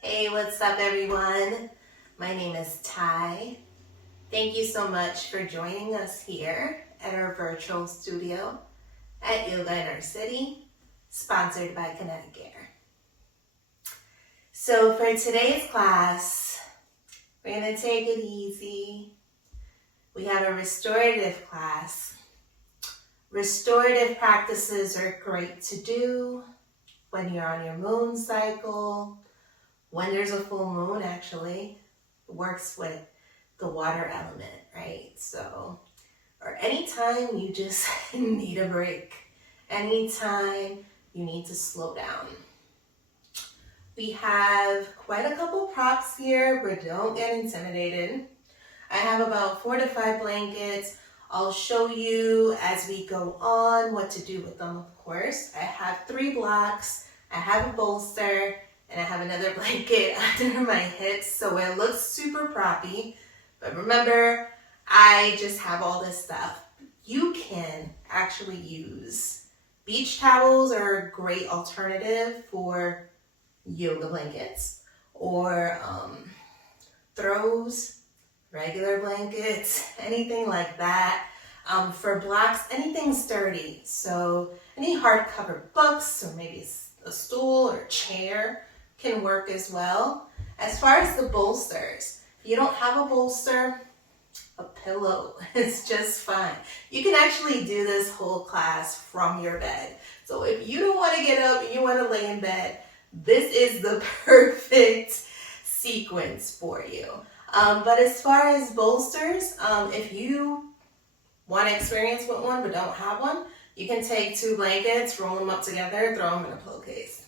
Hey, what's up everyone? My name is Ty. Thank you so much for joining us here at our virtual studio at Yoga in Our City, sponsored by ConnectiCare. So for today's class, we're going to take it easy. We have a restorative class. Restorative practices are great to do when you're on your moon cycle, when there's a full moon actually. It works with the water element, right? So, or anytime you just need a break, anytime you need to slow down. We have quite a couple props here, but don't get intimidated. I have about 4 to 5 blankets. I'll show you as we go on what to do with them, of course. I have 3 blocks, I have a bolster, and I have another blanket under my hips, so it looks super proppy. But remember, I just have all this stuff. You can actually use beach towels are a great alternative for yoga blankets, or throws, regular blankets, anything like that. For blocks, anything sturdy. So any hardcover books, or maybe a stool or chair can work as well. As far as the bolsters, if you don't have a bolster, a pillow is just fine. You can actually do this whole class from your bed. So if you don't want to get up and you want to lay in bed, this is the perfect sequence for you. But as far as bolsters, if you want to experience with one but don't have one, you can take 2 blankets, roll them up together, throw them in a pillowcase.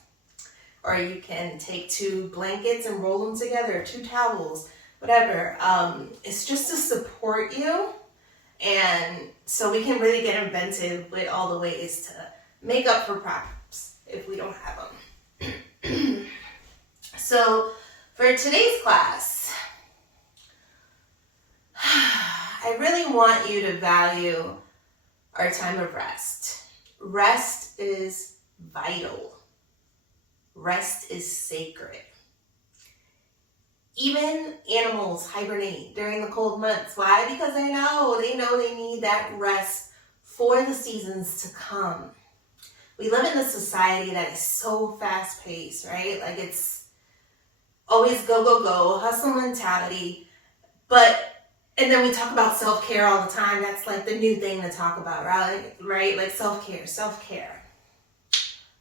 Or you can take 2 blankets and roll them together, 2 towels, whatever. It's just to support you. And so we can really get inventive with all the ways to make up for props if we don't have them. So for today's class, I really want you to value our time of rest. Rest is vital. Rest is sacred. Even animals hibernate during the cold months. Why? Because they know they need that rest for the seasons to come. We live in a society that is so fast paced, right? Like it's always go, go, go, hustle mentality. And then we talk about self-care all the time. That's like the new thing to talk about, right? Like self-care.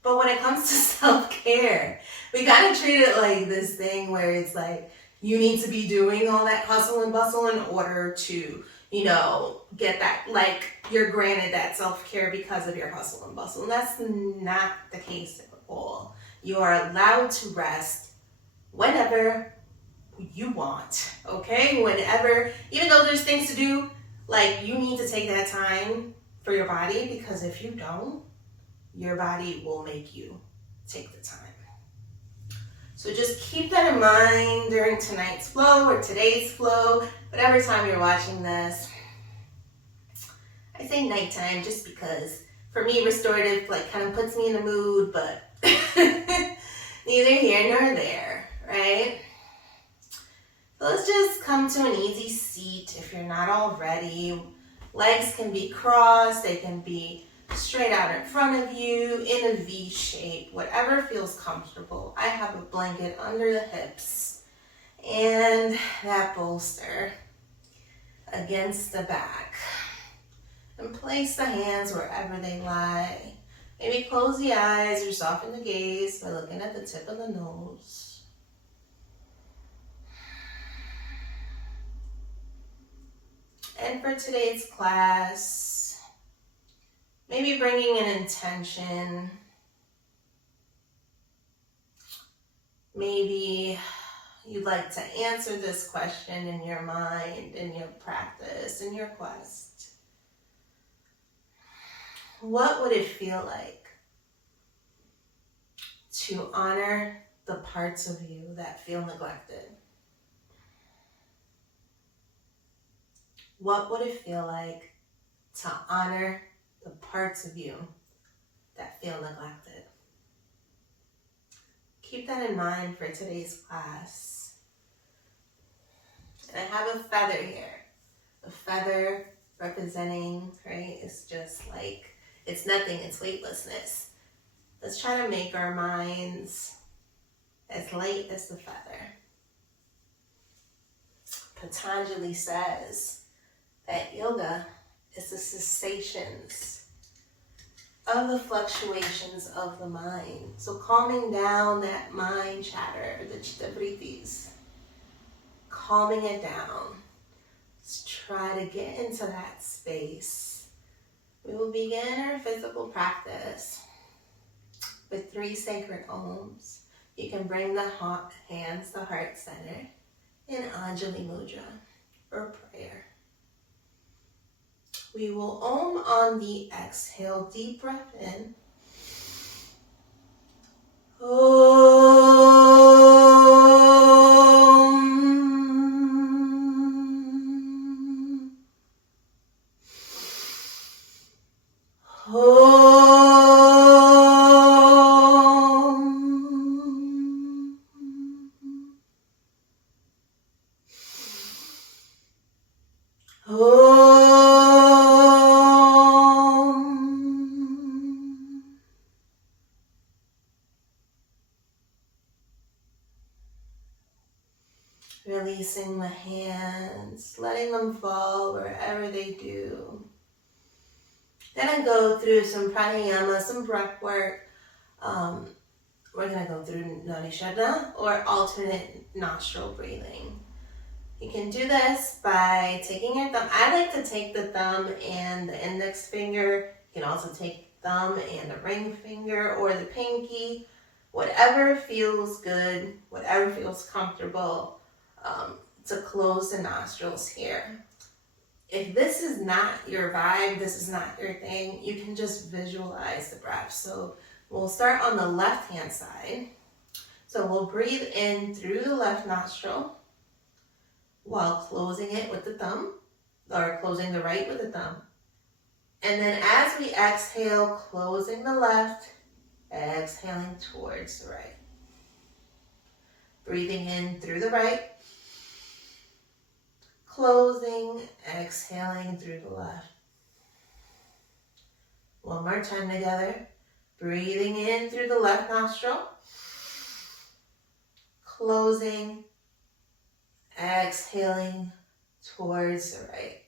But when it comes to self-care, we gotta treat it like this thing where it's like, you need to be doing all that hustle and bustle in order to, get that, like you're granted that self-care because of your hustle and bustle. And that's not the case at all. You are allowed to rest whenever you want, okay? Whenever, even though there's things to do, like you need to take that time for your body, because if you don't, your body will make you take the time. So just keep that in mind during tonight's flow or today's flow, whatever time you're watching this. I say nighttime just because for me, restorative kind of puts me in the mood, but neither here nor there, right? So let's just come to an easy seat if you're not already. Legs can be crossed, they can be straight out in front of you in a V shape, whatever feels comfortable. I have a blanket under the hips and that bolster against the back. And place the hands wherever they lie. Maybe close the eyes or soften the gaze by looking at the tip of the nose. And for today's class, maybe bringing an intention. Maybe you'd like to answer this question in your mind, in your practice, in your quest. What would it feel like to honor the parts of you that feel neglected? What would it feel like to honor the parts of you that feel neglected? keep that in mind for today's class. And I have a feather here. A feather representing, right, it's just like, it's nothing, it's weightlessness. Let's try to make our minds as light as the feather. Patanjali says that yoga is the cessations of the fluctuations of the mind. So calming down that mind chatter, the chitta vrittis, calming it down. Let's try to get into that space. We will begin our physical practice with 3 sacred Oms. You can bring the hands to heart center in Anjali Mudra or prayer. We will Om on the exhale, deep breath in. Releasing the hands, letting them fall wherever they do. Then I go through some pranayama, some breath work. We're going to go through Nadi Shodhana or alternate nostril breathing. You can do this by taking your thumb. I like to take the thumb and the index finger. You can also take thumb and the ring finger or the pinky. Whatever feels good, whatever feels comfortable. To close the nostrils here. If this is not your vibe, this is not your thing, you can just visualize the breath. So we'll start on the left hand side. So we'll breathe in through the left nostril while closing it with the thumb, or closing the right with the thumb. And then as we exhale, closing the left, exhaling towards the right. Breathing in through the right, closing, exhaling through the left. One more time together. Breathing in through the left nostril, closing, exhaling towards the right.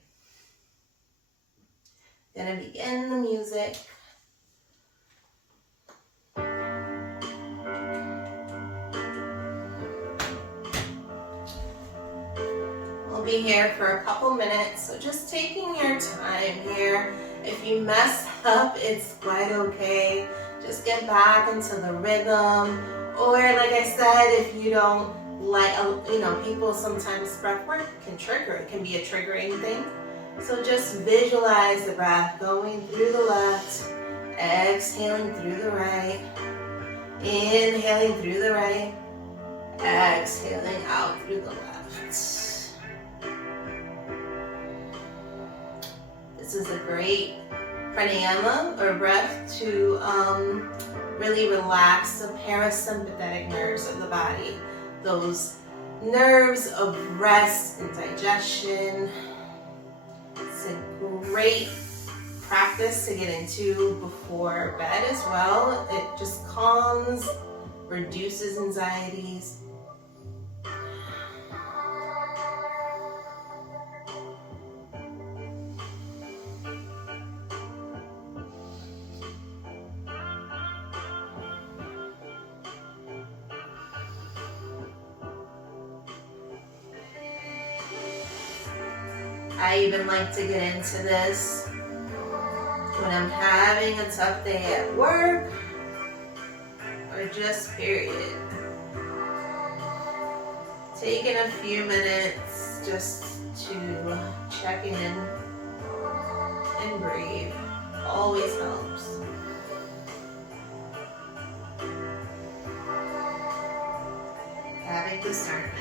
Gonna begin the music. We'll be here for a couple minutes, so just taking your time here. If you mess up, it's quite okay. Just get back into the rhythm. Or like I said, if you don't like, people sometimes breath work can trigger. It can be a triggering thing. So just visualize the breath going through the left, exhaling through the right, inhaling through the right, exhaling out through the left. This is a great pranayama or breath to really relax the parasympathetic nerves of the body. Those nerves of rest and digestion. It's a great practice to get into before bed as well. It just calms, reduces anxieties. I even like to get into this when I'm having a tough day at work or just period. Taking a few minutes just to check in and breathe always helps. Having discernment.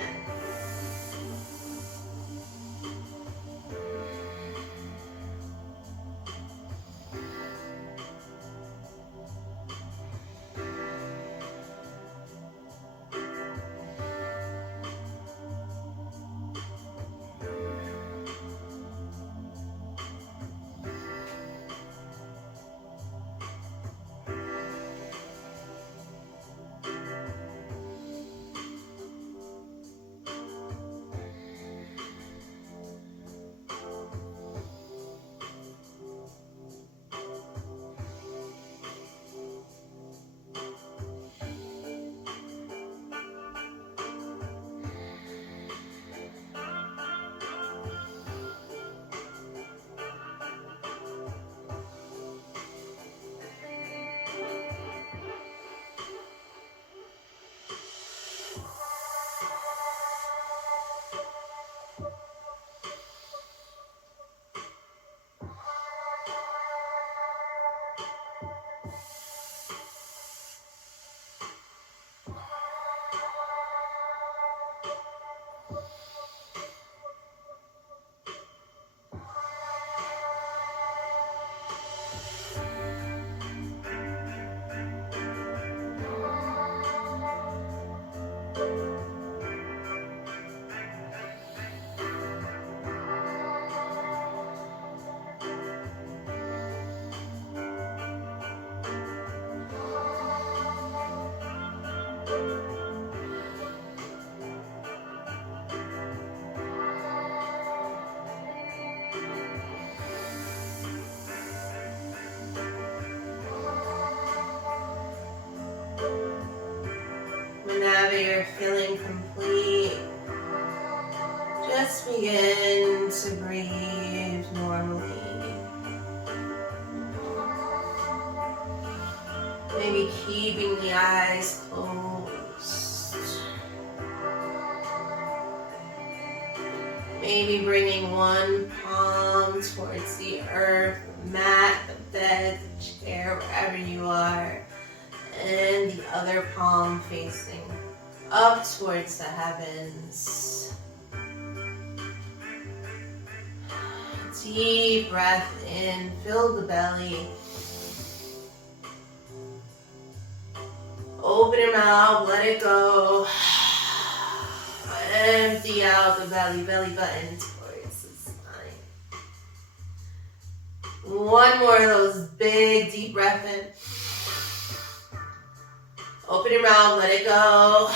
whenever you're feeling complete, just begin to breathe normally. Maybe keeping the eyes closed. Maybe bringing one palm towards the earth, the mat, the bed, the chair, wherever you are, and the other palm facing up towards the heavens. Deep breath in, fill the belly. Open your mouth, let it go. Empty out the belly button towards the spine. One more of those big deep breaths in. Open your mouth, let it go.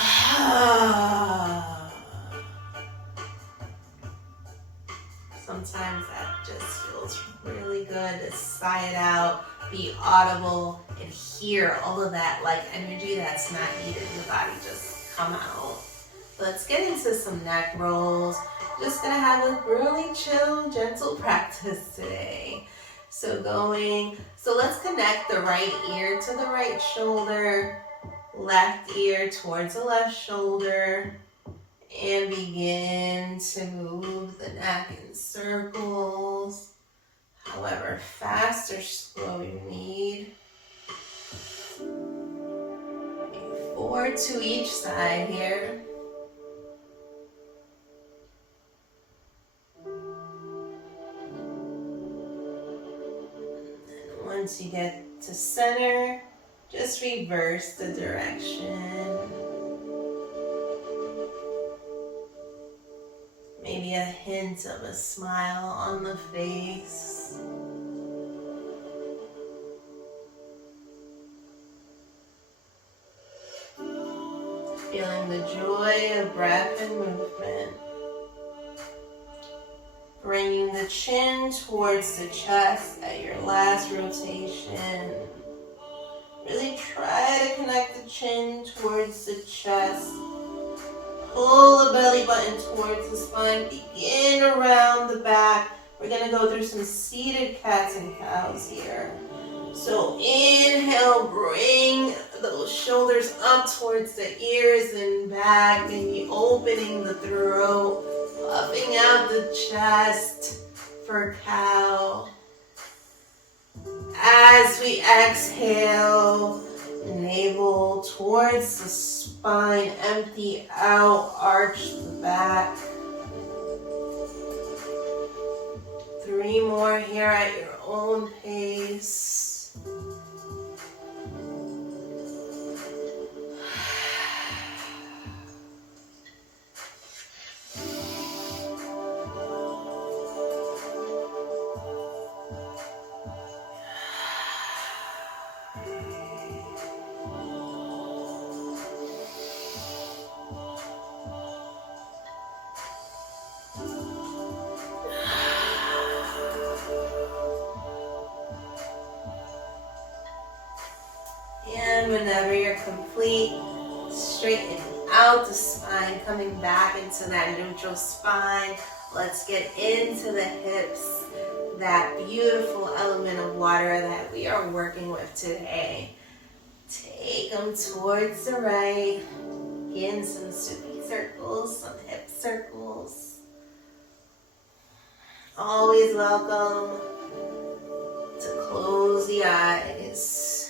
Sometimes that just feels really good to sigh it out, be audible, and hear all of that like energy that's not needed in the body just come out. Let's get into some neck rolls. Just gonna have a really chill, gentle practice today. So let's connect the right ear to the right shoulder, left ear towards the left shoulder, and begin to move the neck in circles, however fast or slow you need. 4 to each side here. And once you get to center, just reverse the direction. Maybe a hint of a smile on the face. Feeling the joy of breath and movement. Bringing the chin towards the chest at your last rotation. Really try to connect the chin towards the chest. Pull the belly button towards the spine. Begin around the back. We're going to go through some seated cats and cows here. So inhale, bring those shoulders up towards the ears and back. Maybe opening the throat, puffing out the chest for cow. As we exhale, navel towards the spine, empty out, arch the back. 3 more here at your own pace. And whenever you're complete, straighten out the spine, coming back into that neutral spine. Let's get into the hips, that beautiful element of water that we are working with today. Take them towards the right. Begin some soupy circles, some hip circles. Always welcome to close the eyes.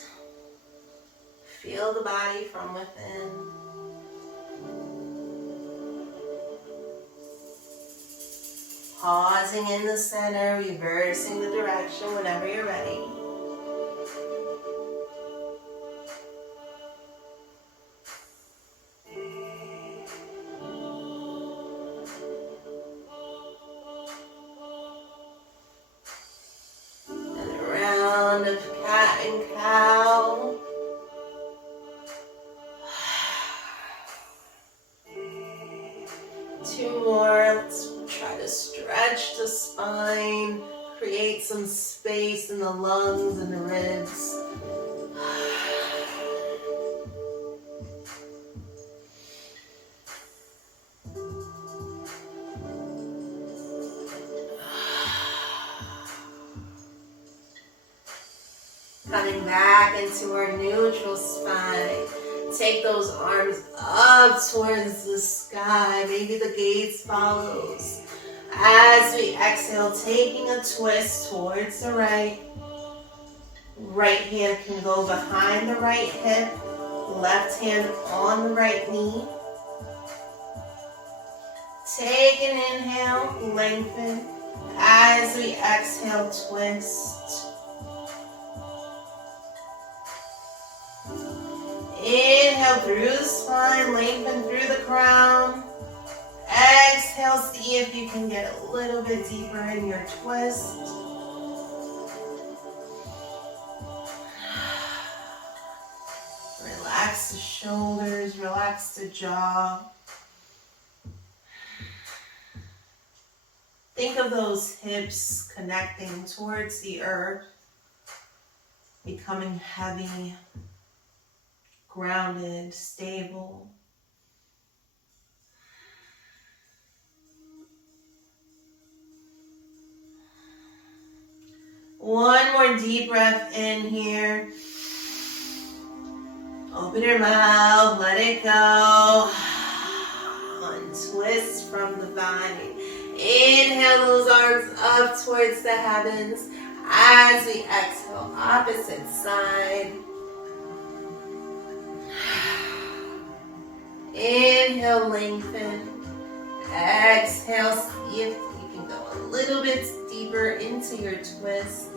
Feel the body from within. Pausing in the center, reversing the direction whenever you're ready. And a round of cat and cow. Two more. Let's try to stretch the spine, create some space in the lungs and the ribs. back into our neutral spine. Take those arms up towards the sky. Maybe the gaze follows. As we exhale, taking a twist towards the right. Right hand can go behind the right hip. Left hand on the right knee. Take an inhale, lengthen. As we exhale, twist. Inhale through the spine, lengthen through the crown. Exhale, see if you can get a little bit deeper in your twist. Relax the shoulders, relax the jaw. Think of those hips connecting towards the earth, becoming heavy, grounded, stable. One more deep breath in here. Open your mouth, let it go. Untwist from the vine. Inhale those arms up towards the heavens. As we exhale, opposite side. Inhale, lengthen. Exhale, see if you can go a little bit deeper into your twist.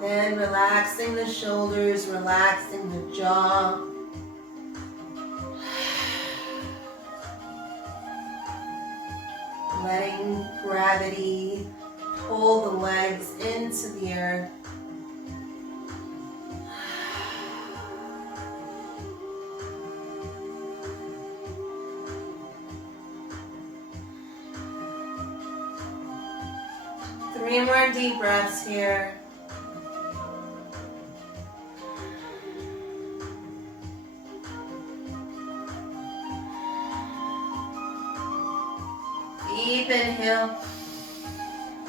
Then relaxing the shoulders, relaxing the jaw. Letting gravity pull the legs into the earth. Three more deep breaths here. Deep inhale.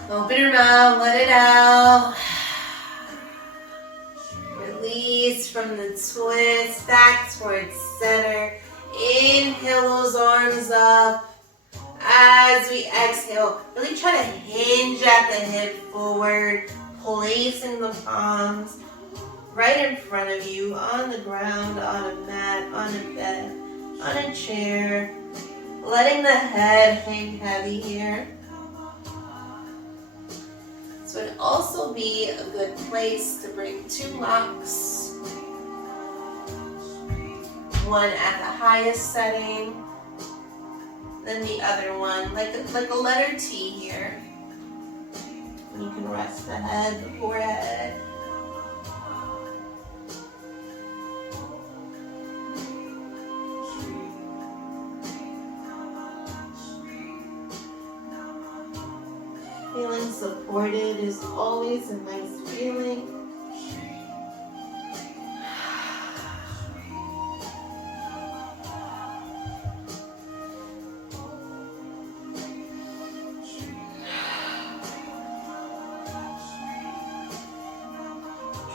Open your mouth, let it out. Release from the twist, back towards center. Inhale those arms up. As we exhale, really try to hinge at the hip forward, placing the palms right in front of you, on the ground, on a mat, on a bed, on a chair. Letting the head hang heavy here. This would also be a good place to bring two locks. One at the highest setting, then the other one, like a letter T here. And you can rest the head, the forehead. Feeling supported is always a nice feeling.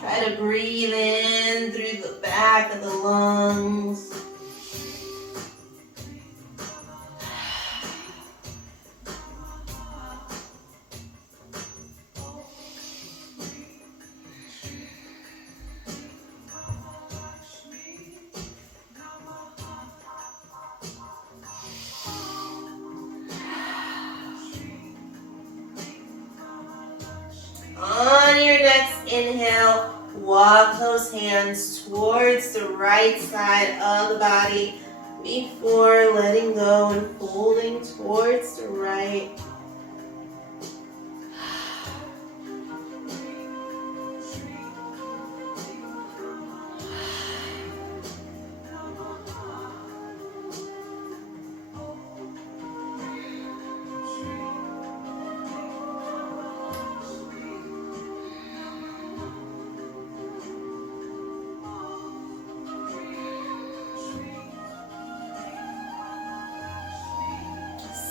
Try to breathe in through the back of the lungs. On your next inhale, walk those hands towards the right side of the body before letting go and folding towards the right.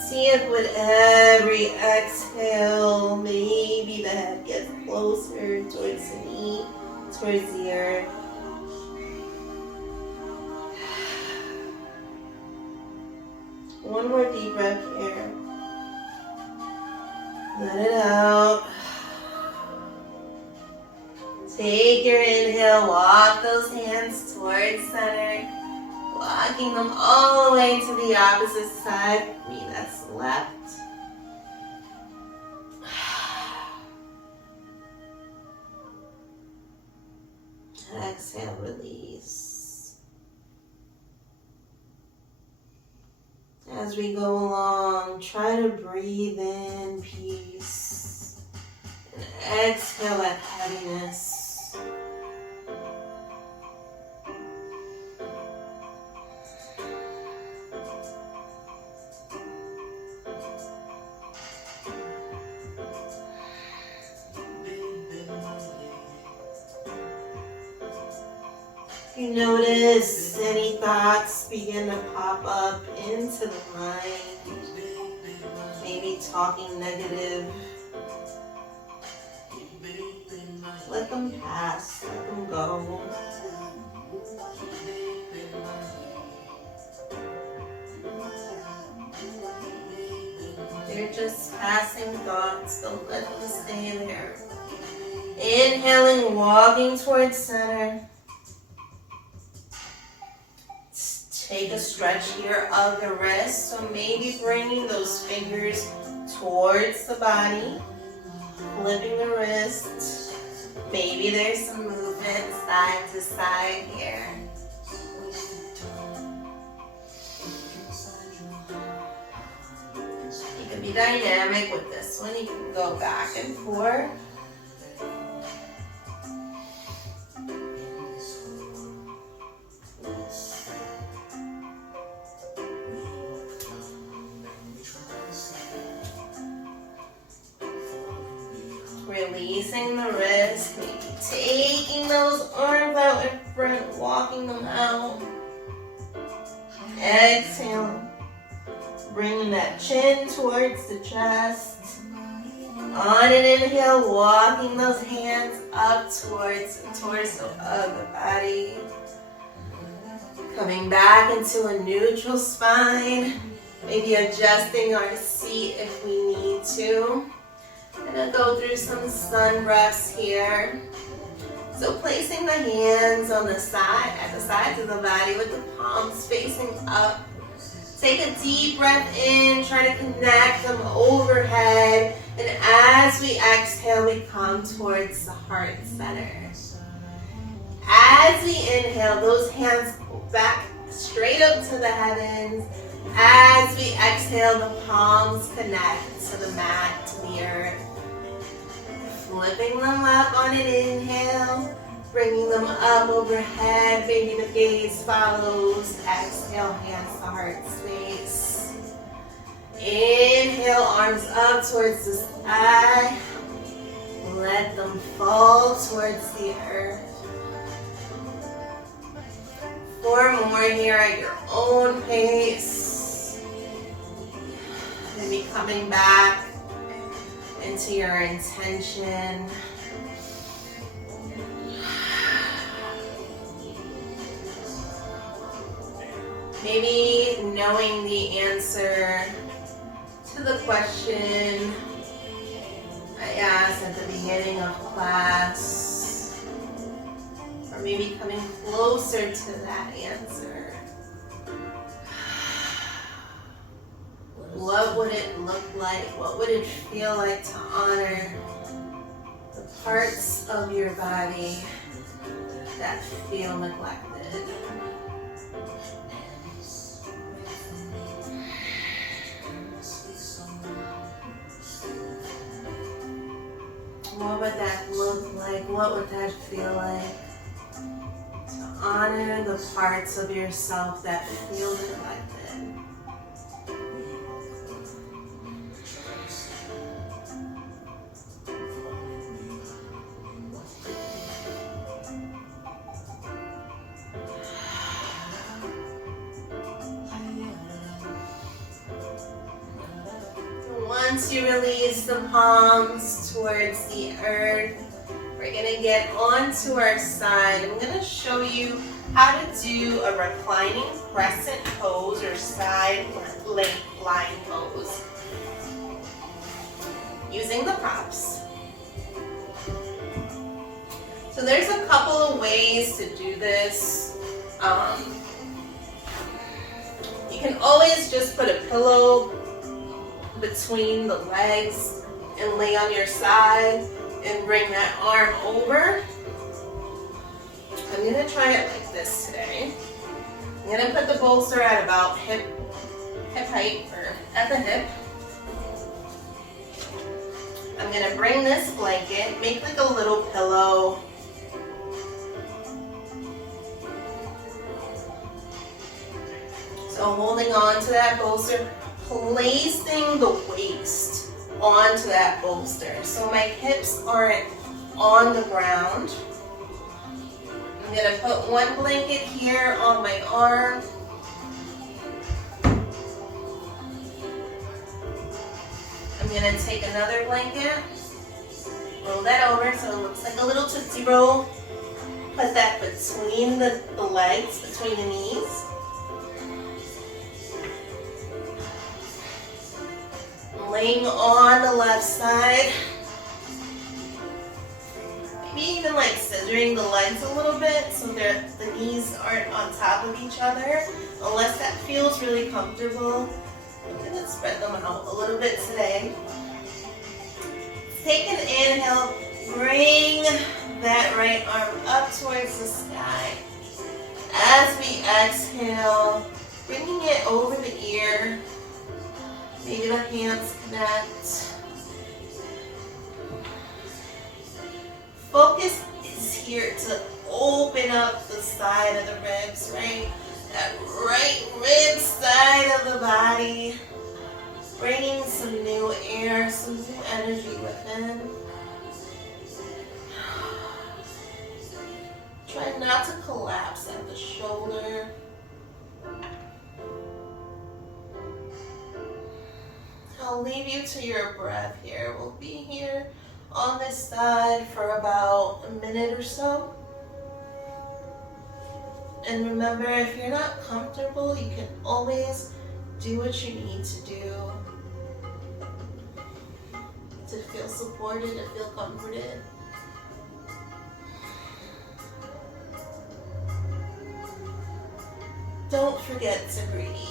See if with every exhale, maybe the head gets closer towards the knee, towards the earth. One more deep breath here. Let it out. Take your inhale, walk those hands towards center, walking them all the way to the opposite side. For me, that's left. Exhale, release. As we go along, try to breathe in peace and exhale that heaviness. You notice any thoughts begin to pop up into the mind, maybe talking negative. Let them pass, let them go. They're just passing thoughts, don't let them stay there. Inhaling, walking towards center. Take a stretch here of the wrist, so maybe bringing those fingers towards the body, flipping the wrist. Maybe there's some movement side to side here. You can be dynamic with this one. You can go back and forth. Releasing the wrist, maybe taking those arms out in front, walking them out. Exhaling, bringing that chin towards the chest. On an inhale, walking those hands up towards the torso of the body. Coming back into a neutral spine, maybe adjusting our seat if we need to. I'm going to go through some sun breaths here. So placing the hands on the side, at the sides of the body with the palms facing up. Take a deep breath in, try to connect them overhead. And as we exhale, we come towards the heart center. As we inhale, those hands go back straight up to the heavens. As we exhale, the palms connect to the mat, to the earth. Flipping them up on an inhale, bringing them up overhead. Maybe the gaze follows. Exhale, hands to heart space. Inhale, arms up towards the sky. Let them fall towards the earth. 4 more here at your own pace. Maybe coming back into your intention. Maybe knowing the answer to the question I asked at the beginning of class, or maybe coming closer to that answer. What would it look like? What would it feel like to honor the parts of your body that feel neglected? What would that look like? What would that feel like? To honor the parts of yourself that feel neglected. once you release the palms towards the earth, we're gonna get onto our side. I'm gonna show you how to do a reclining crescent pose or side lying pose using the props. So there's a couple of ways to do this. You can always just put a pillow between the legs and lay on your side and bring that arm over. I'm gonna try it like this today. I'm gonna put the bolster at about hip height, or at the hip. I'm gonna bring this blanket, make like a little pillow. So holding on to that bolster, placing the waist onto that bolster. So my hips aren't on the ground. I'm gonna put one blanket here on my arm. I'm gonna take another blanket, roll that over so it looks like a little Tootsie Roll. Put that between the legs, between the knees. Laying on the left side. Maybe even like scissoring the legs a little bit so that the knees aren't on top of each other. Unless that feels really comfortable, I'm gonna spread them out a little bit today. Take an inhale, bring that right arm up towards the sky. As we exhale, bringing it over the ear. Maybe the hands connect. Focus is here to open up the side of the ribs, right? That right rib side of the body. Bringing some new air, some new energy within. Try not to collapse at the shoulder. I'll leave you to your breath here. We'll be here on this side for about a minute or so. And remember, if you're not comfortable, you can always do what you need to do to feel supported, to feel comforted. Don't forget to breathe.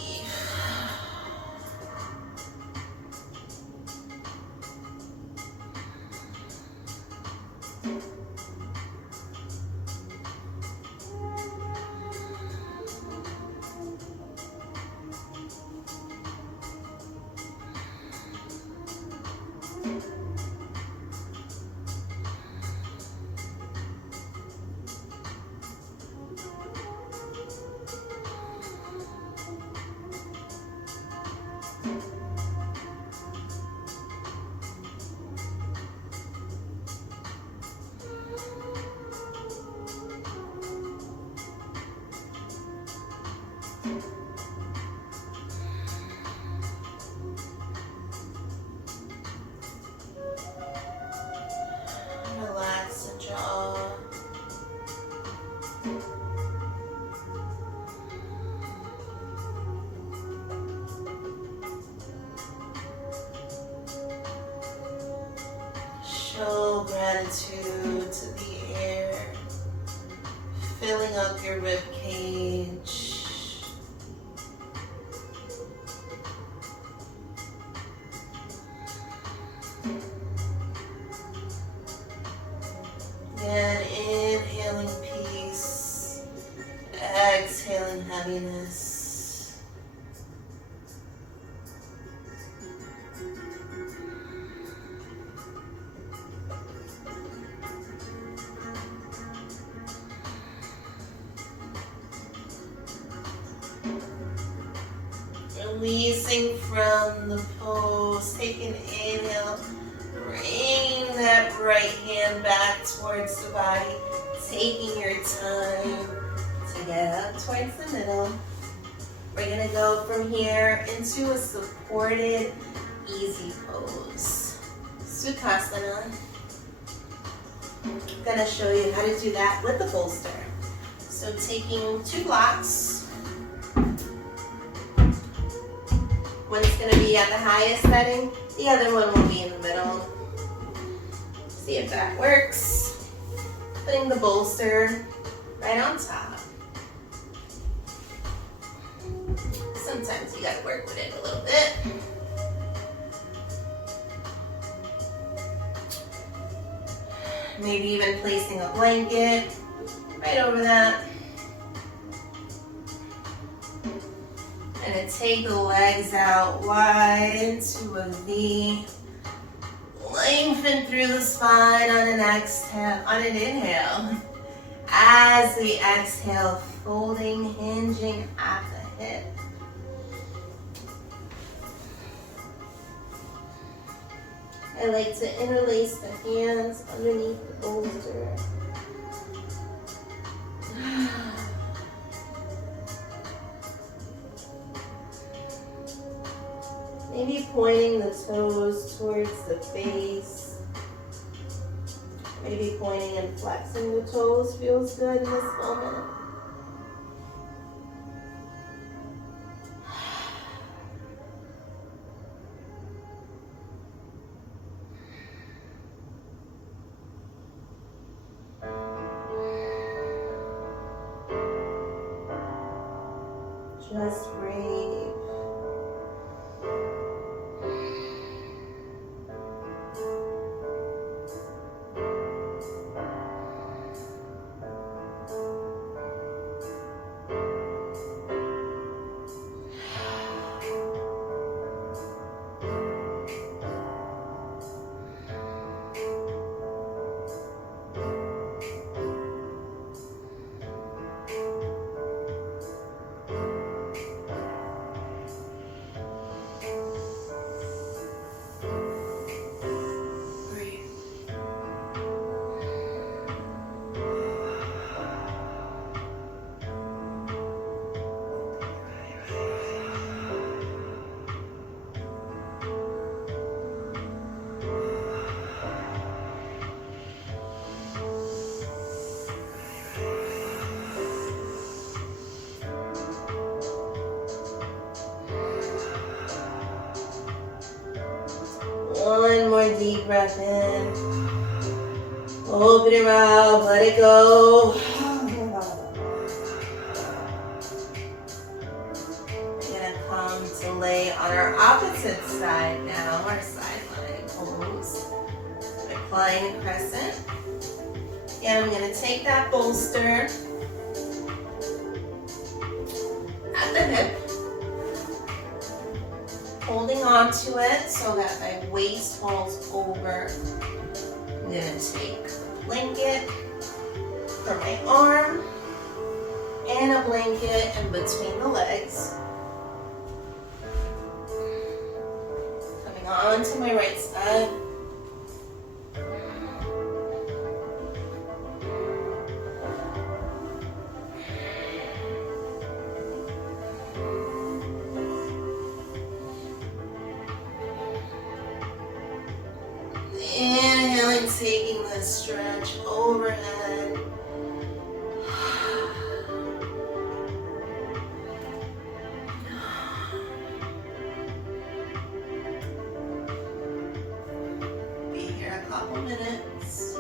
Relax the jaw. Show gratitude to the air, filling up your rib cage. And inhaling peace, exhaling heaviness. Releasing from the pose, take an inhale. Bring that right hand back towards the body, taking your time to get up towards the middle. We're gonna go from here into a supported easy pose, Sukhasana. I'm gonna show you how to do that with the bolster. So taking 2 blocks, one's gonna be at the highest setting, the other one will be in the middle. See if that works. Putting the bolster right on top. Sometimes you gotta work with it a little bit. Maybe even placing a blanket right over that. And then take the legs out wide to a V. Lengthen through the spine on an exhale, on an inhale. As we exhale, folding, hinging at the hip. I like to interlace the hands underneath the bolster. Maybe pointing the toes towards the face. Maybe pointing and flexing the toes feels good in this moment. Just breathe. One more deep breath in. Open your mouth, let it go. We're gonna come to lay on our opposite side now, our side lying pose. Applying a crescent. And I'm gonna take that bolster at the hip. Holding on to it so that my waist falls over. I'm gonna take a blanket for my arm and a blanket in between the legs. Coming on to my right side. Inhaling, taking the stretch overhead. Be here a couple minutes.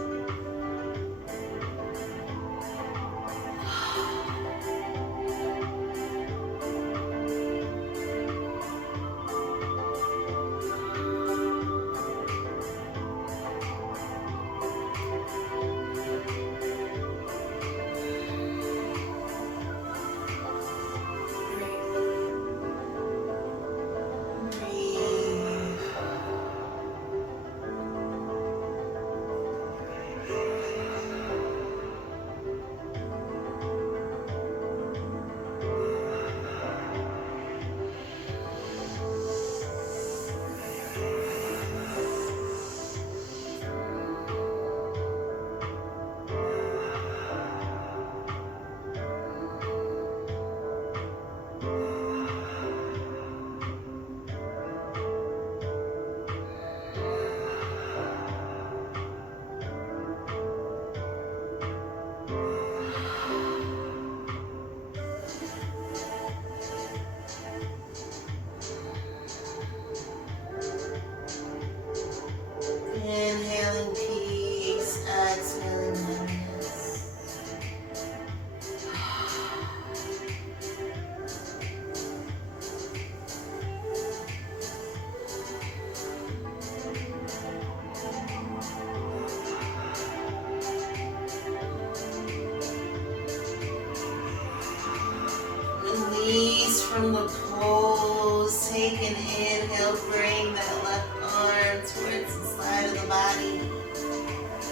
from the pose. Take an inhale, bring that left arm towards the side of the body.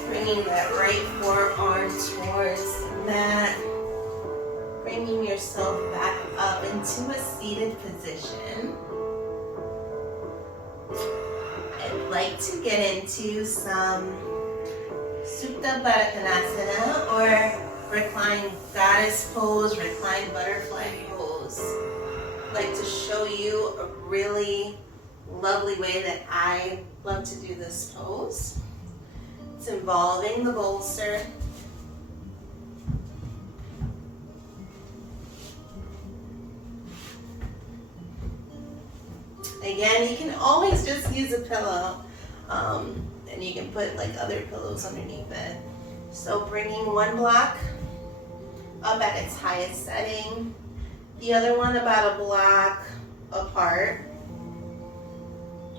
Bringing that right forearm towards the mat. Bringing yourself back up into a seated position. I'd like to get into some Supta Baddha Konasana or reclined goddess pose, reclined butterfly pose. I'd like to show you a really lovely way that I love to do this pose. It's involving the bolster. Again, you can always just use a pillow, and you can put like other pillows underneath it. So bringing one block up at its highest setting, the other one about a block apart,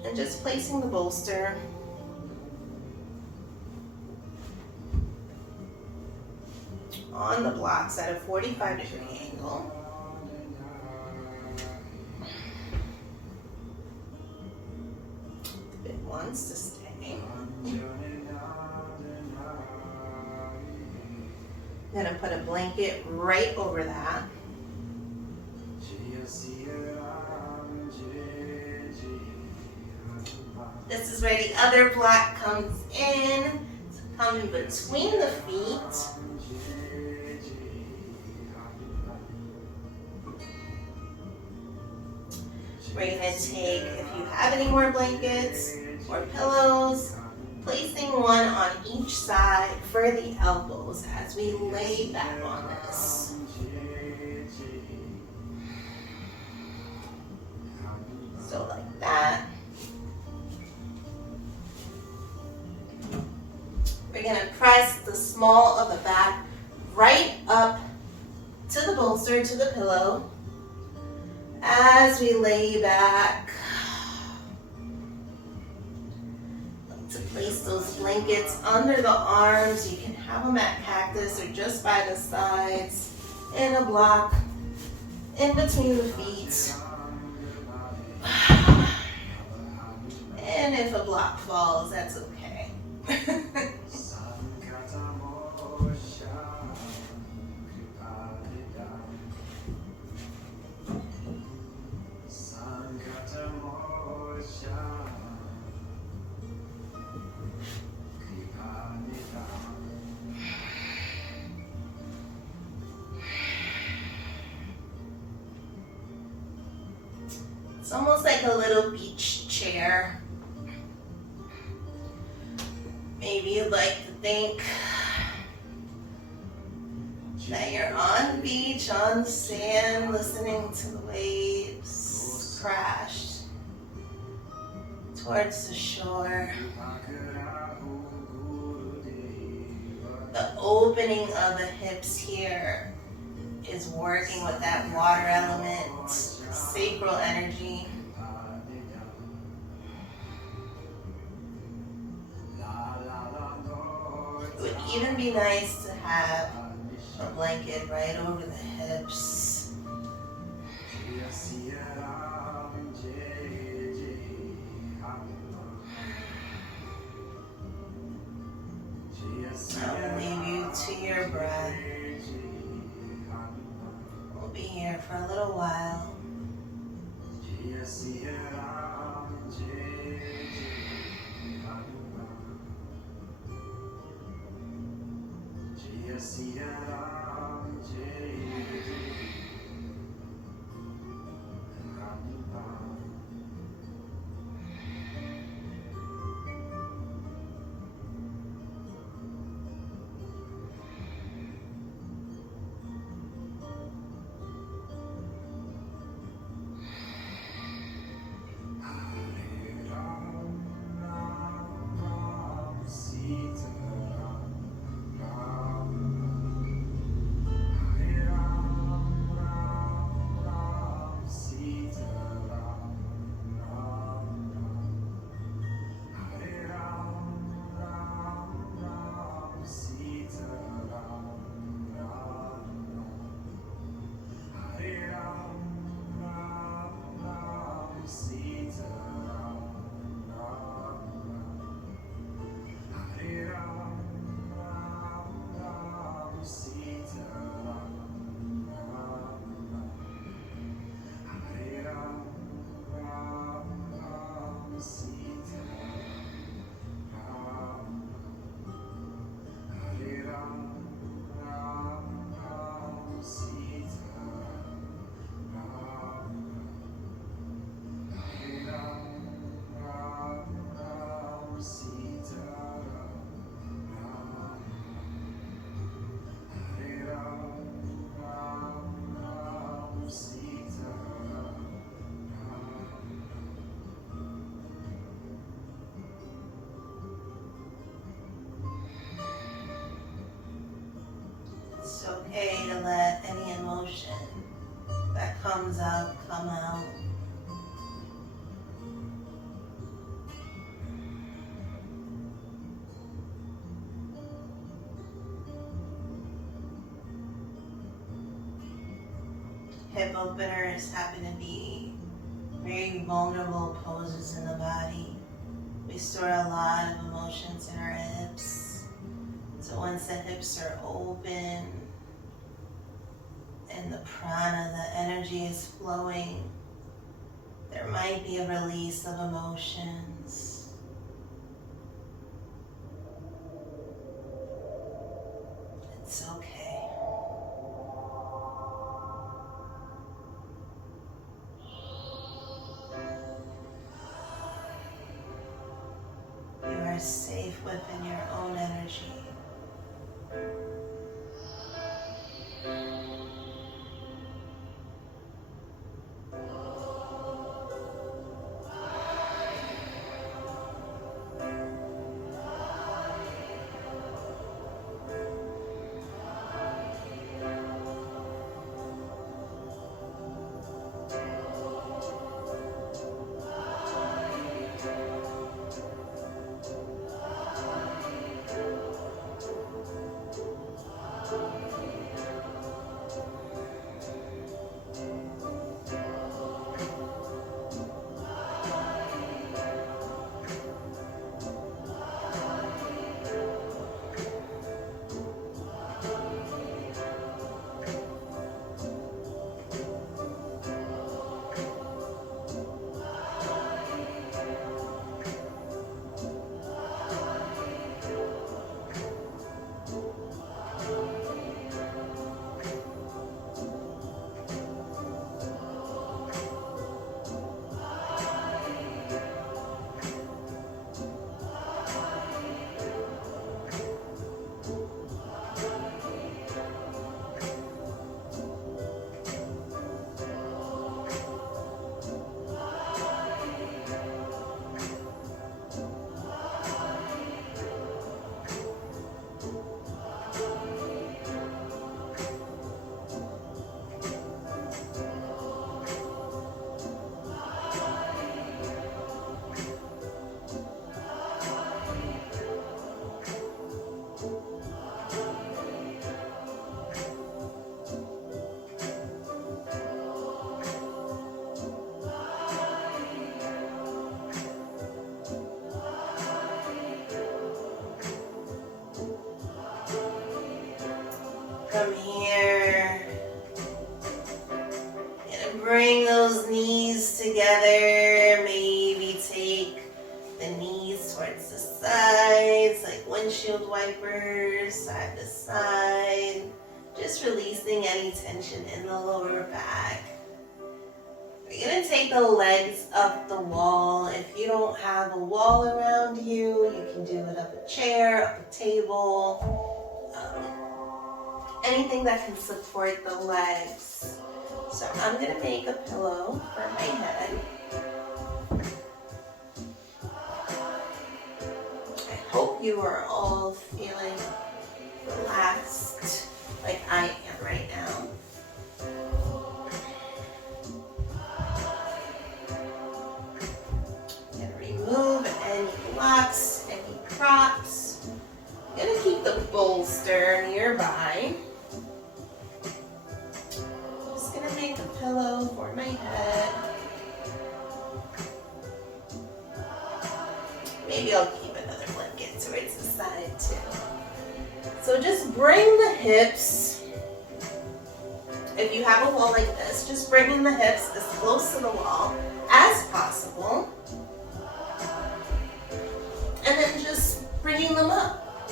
and just placing the bolster on the blocks at a 45-degree angle. It wants to stay. I'm gonna put a blanket right over that. This is where the other block comes in. Come in between the feet. We're gonna take, if you have any more blankets or pillows, placing one on each side for the elbows as we lay back on this. So like that. We're gonna press the small of the back right up to the bolster, to the pillow, as we lay back. To place those blankets under the arms. You can have them at cactus or just by the sides, and a block in between the feet. And if a block falls, that's okay. It's almost like a little beach chair. Maybe you'd like to think that you're on the beach, on the sand, listening to the waves crash towards the shore. The opening of the hips here is working with that water element, sacral energy. It would even be nice to have a blanket right over the hips. I'll leave you to your breath. We'll be here for a little while. hip openers happen to be very vulnerable poses in the body. We store a lot of emotions in our hips. So once the hips are open and the prana, the energy is flowing, there might be a release of emotions. It's okay. You are safe within your own energy. From here, gonna bring those knees together. Maybe take the knees towards the sides, like windshield wipers, side to side. Just releasing any tension in the lower back. We're gonna take the legs up the wall. If you don't have a wall around you, you can do it up a chair, up a table. Anything that can support the legs. So I'm gonna make a pillow for my head. I hope you are all feeling relaxed like I am right now. I'm gonna remove any blocks, any props. I'm gonna keep the bolster nearby. Make a pillow for my head. Maybe I'll keep another blanket towards the side too. So just bring the hips. If you have a wall like this, just bringing the hips as close to the wall as possible. And then just bringing them up.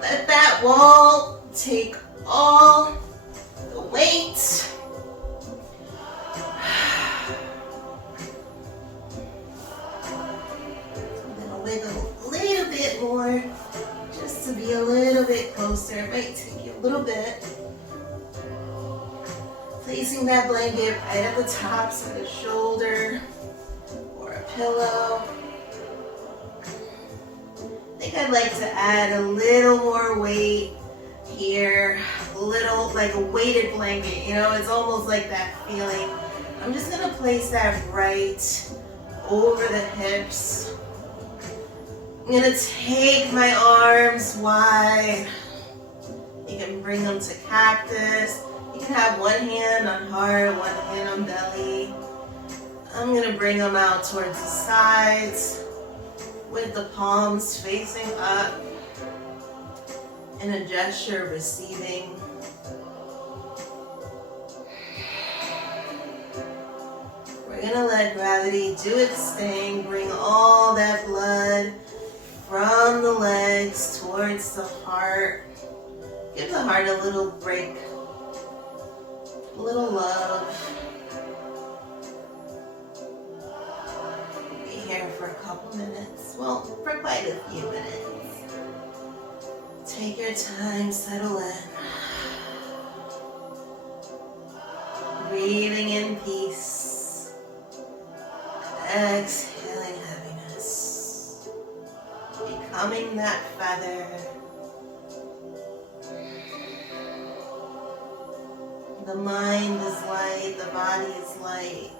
Let that wall take all the weight. A little bit more, just to be a little bit closer. It might take you a little bit. Placing that blanket right at the tops of the shoulder or a pillow. I think I'd like to add a little more weight here, a little like a weighted blanket, you know, it's almost like that feeling. I'm just gonna place that right over the hips. I'm gonna take my arms wide. You can bring them to cactus. You You can have one hand on heart, one hand on belly. I'm going to bring them out towards the sides with the palms facing up in a gesture of receiving. We're going to let gravity do its thing, bring all that blood from the legs towards the heart. Give the heart a little break, a little love. Be here for a couple minutes, well, for quite a few minutes. Take your time, settle in. Breathing in peace, exhaling heaviness, becoming that feather. The mind is light, the body is light.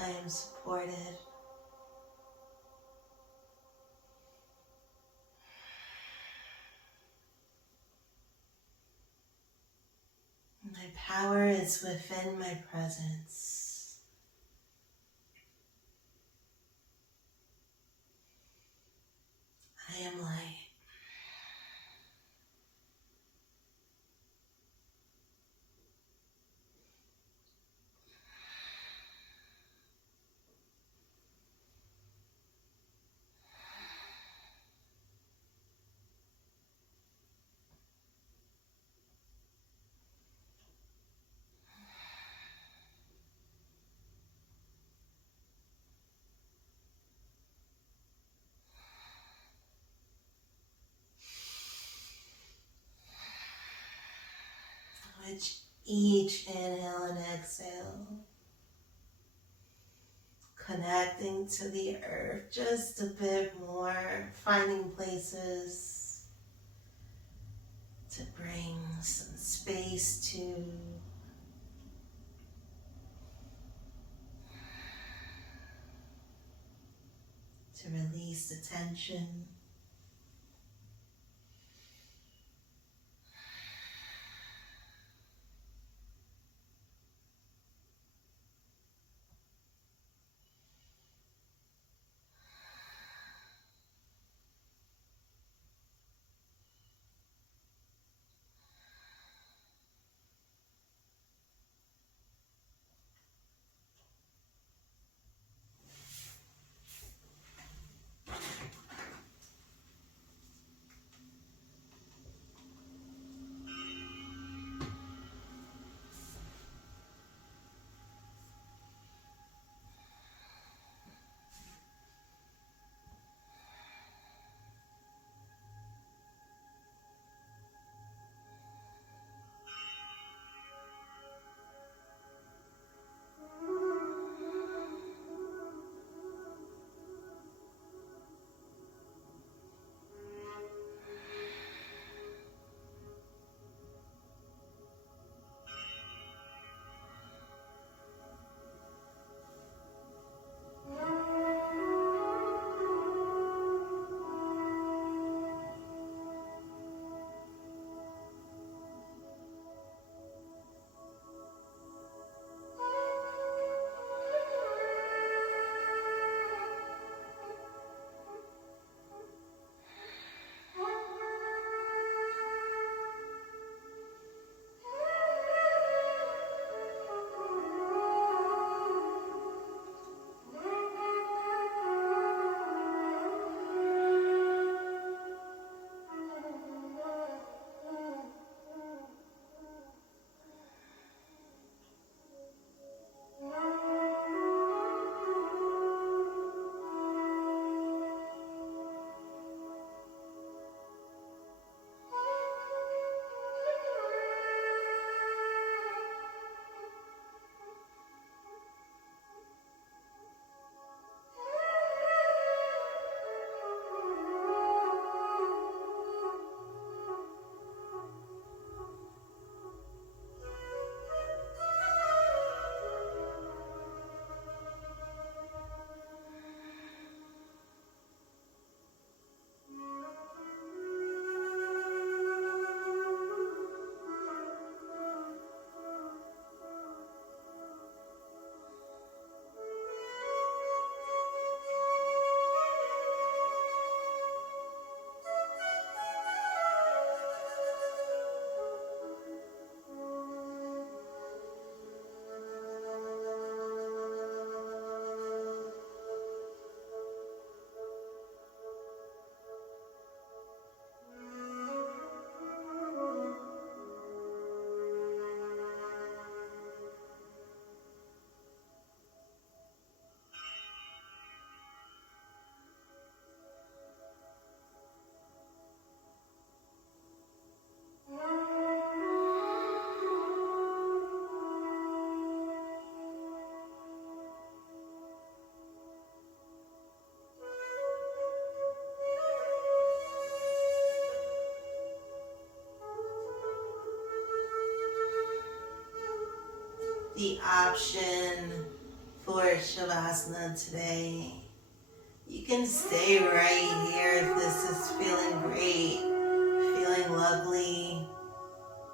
I am supported. My power is within my presence. I am light. With each inhale and exhale, connecting to the earth just a bit more, finding places to bring some space to release the tension. the option for Shavasana today. You can stay right here if this is feeling great, feeling lovely.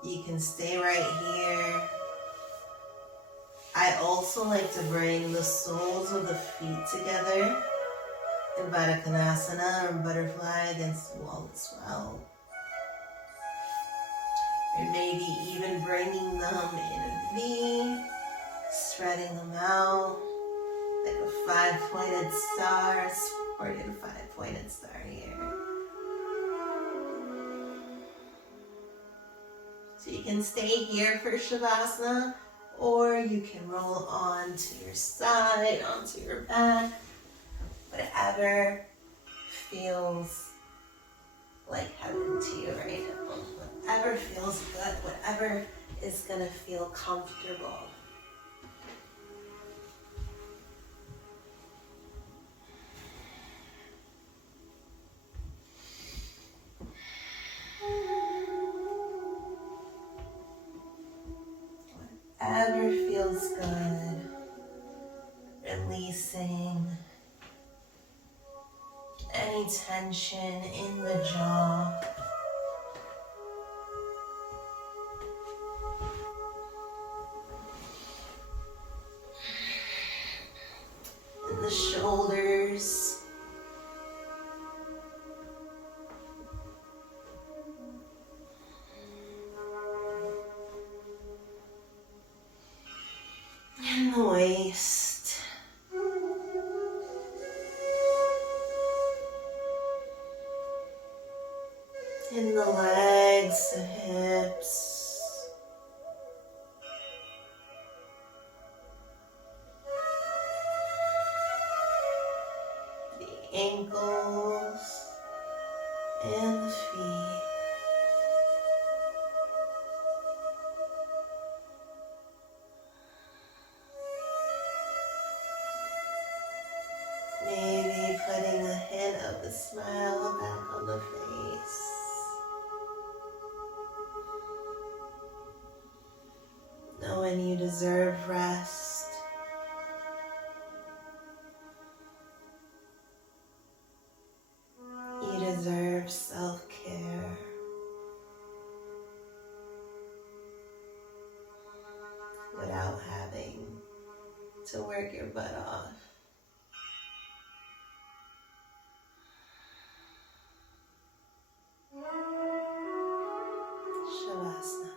You can stay right here. I also like to bring the soles of the feet together in Baddha Konasana or butterfly against the wall as well. Or maybe even bringing them in a V, spreading them out like a 5-pointed star, supported 5-pointed star here. So you can stay here for Shavasana, or you can roll on to your side, onto your back, whatever feels like heaven to you right now. Whatever feels good, whatever is gonna feel comfortable. Whatever feels good. Releasing any tension in the jaw. In the shoulders. In the waist. In the legs, the hips. The ankles and the feet. Maybe putting a hint of a smile back on the face. Knowing you deserve rest. You deserve self-care. Without having to work your butt off. Shavasana.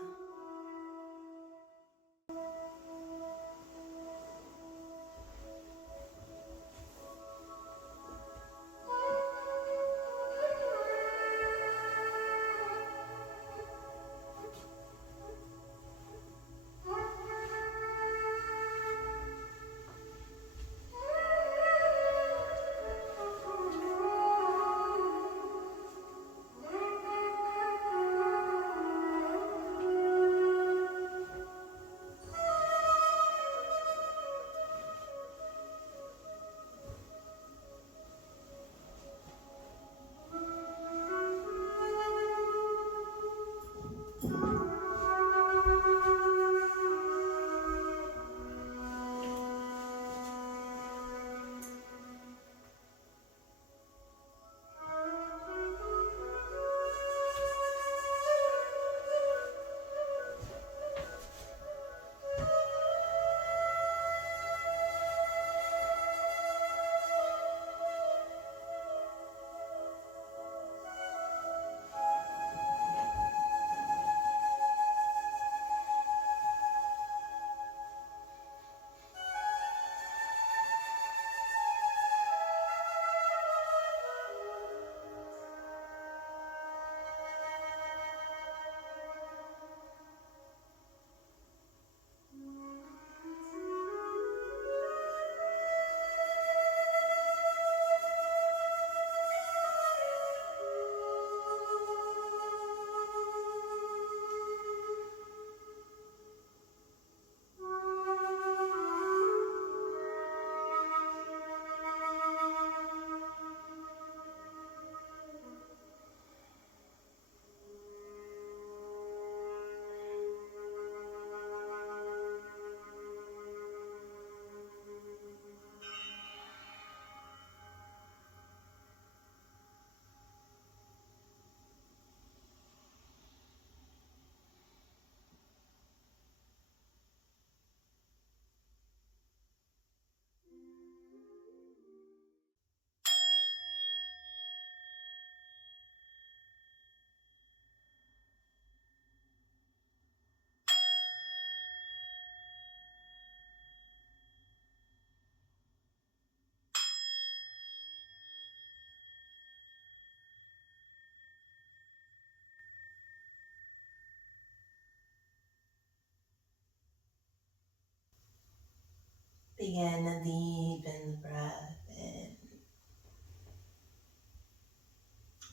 Begin to deepen the breath in.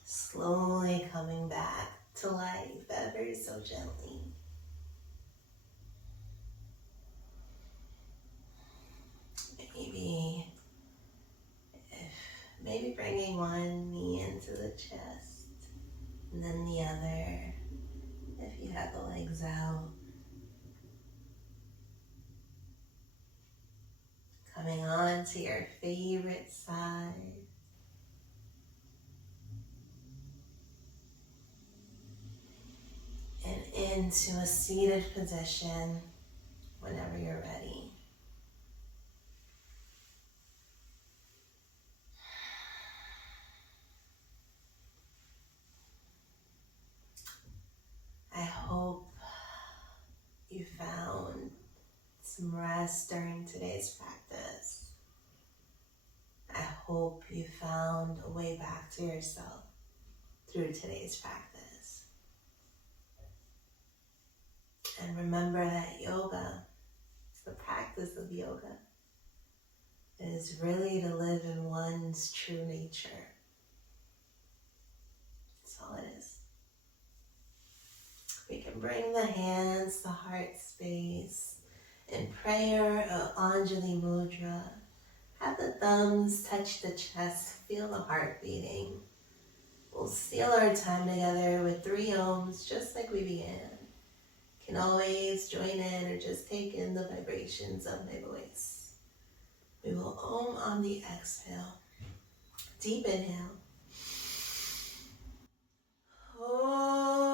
Slowly coming back to life ever so gently. Maybe bringing one knee into the chest and then the other if you have the legs out. Coming on to your favorite side. And into a seated position whenever you're ready. I hope you found some rest during today's practice. I hope you found a way back to yourself through today's practice. And remember that yoga, the practice of yoga, is really to live in one's true nature. That's all it is. We can bring the hands to heart space in prayer of Anjali Mudra. Have the thumbs touch the chest, feel the heart beating. We'll seal our time together with 3 ohms, just like we began. Can always join in or just take in the vibrations of my voice. We will om on the exhale. Deep inhale. Om.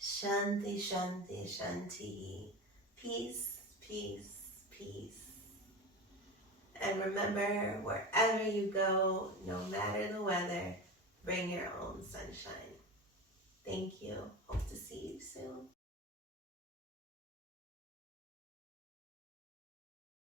Shanti, Shanti, Shanti. Peace, peace, peace. And remember, wherever you go, no matter the weather, bring your own sunshine. Thank you. Hope to see you soon.